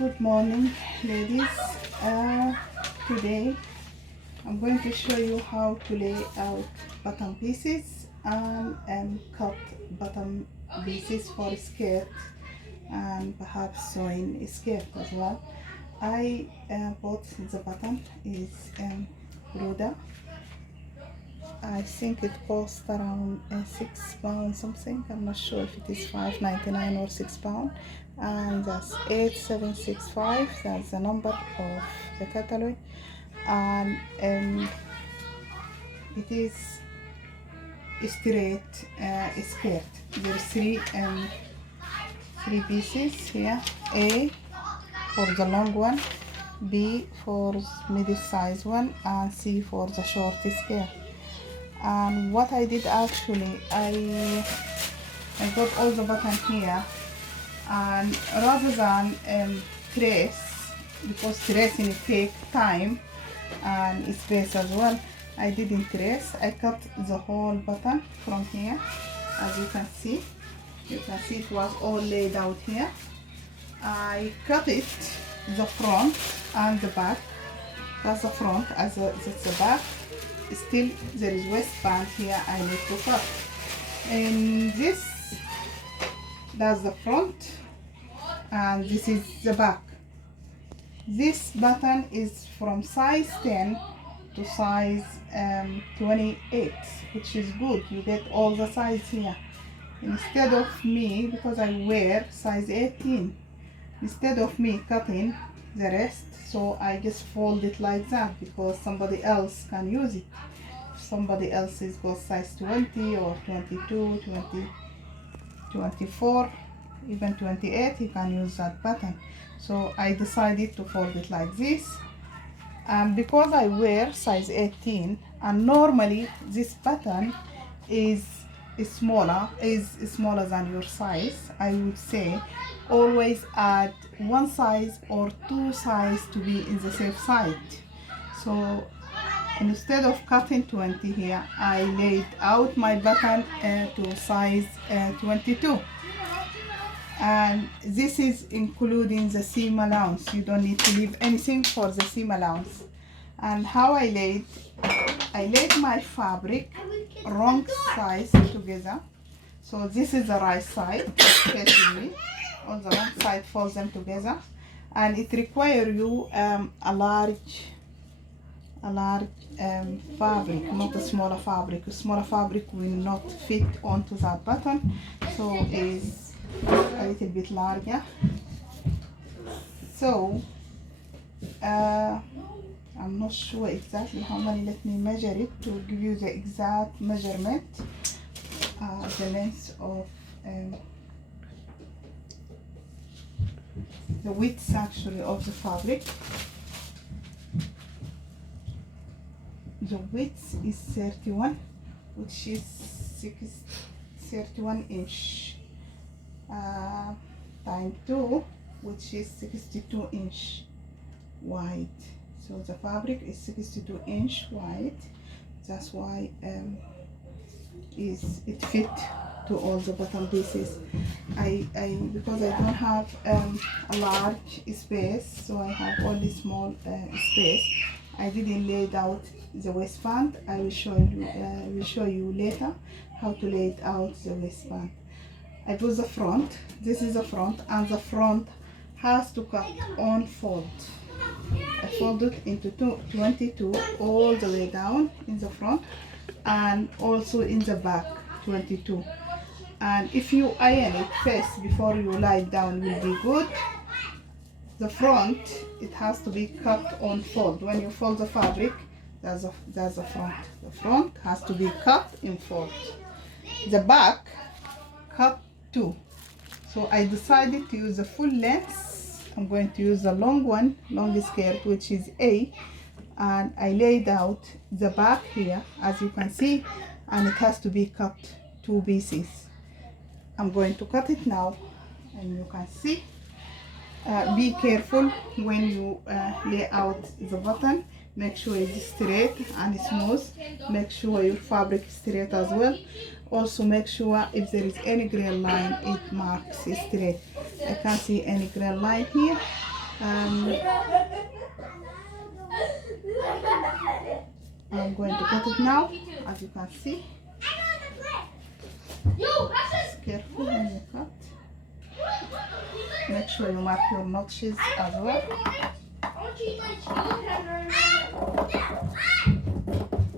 Good morning, ladies. Today I'm going to show you how to lay out bottom pieces and cut bottom pieces for skirt and perhaps sewing skirt as well. I bought the bottom is Ruda. I think it cost around £6 something. I'm not sure if it is £5.99 or £6, and that's 8765. That's the number of the catalog, and it is straight skirt. There's three pieces here: A for the long one, B for middle size one, and C for the short skirt. And what I did actually, I got all the button here, and rather than trace, because tracing take time and space as well, I didn't trace. I cut the whole button from here. As you can see it was all laid out here. I cut it, the front and the back. That's the front, that's the back. Still there is waistband here I need to cut, and that's the front, and this is the back. This button is from size 10 to size 28, which is good. You get all the size here. Instead of me, because I wear size 18, instead of me cutting the rest, so I just fold it like that, because somebody else can use it. If somebody else is got size 20 or 22, 20, 24, even 28, you can use that button. So I decided to fold it like this, and because I wear size 18, and normally this button is smaller than your size, I would say always add one size or two size to be in the safe side. So instead of cutting 20 here, I laid out my button to size 22, and this is including the seam allowance. You don't need to leave anything for the seam allowance. And how I laid my fabric wrong size together. So this is the right side facing me, on the wrong side fold them together, and it requires you a large fabric, not a smaller fabric. A smaller fabric will not fit onto that button, so is a little bit larger. So I'm not sure exactly how many. Let me measure it to give you the exact measurement, the length of the width actually of the fabric. The width is 31, which is 31 inch, times 2, which is 62 inch wide. So the fabric is 62 inch wide. That's why it fit to all the bottom pieces. Because I don't have a large space, so I have only small space. I didn't lay it out the waistband. I will show you later how to lay it out the waistband. I put the front. This is the front, and the front has to cut on fold. I fold it into 22 all the way down in the front, and also in the back 22. And if you iron it first before you lie it down, will be good. The front, it has to be cut on fold. When you fold the fabric, that's the front. The front has to be cut in fold. The back, cut too. So I decided to use the full length. I'm going to use the long one, long skirt, which is A, and I laid out the back here, as you can see, and it has to be cut 2 pieces. I'm going to cut it now, and you can see. Be careful when you lay out the button. Make sure it's straight and smooth. Make sure your fabric is straight as well. Also make sure if there is any grain line, it marks straight. I can't see any grain line here. Um, I'm going to cut it now, as you can see. Careful when you cut. Make sure you mark your notches as well.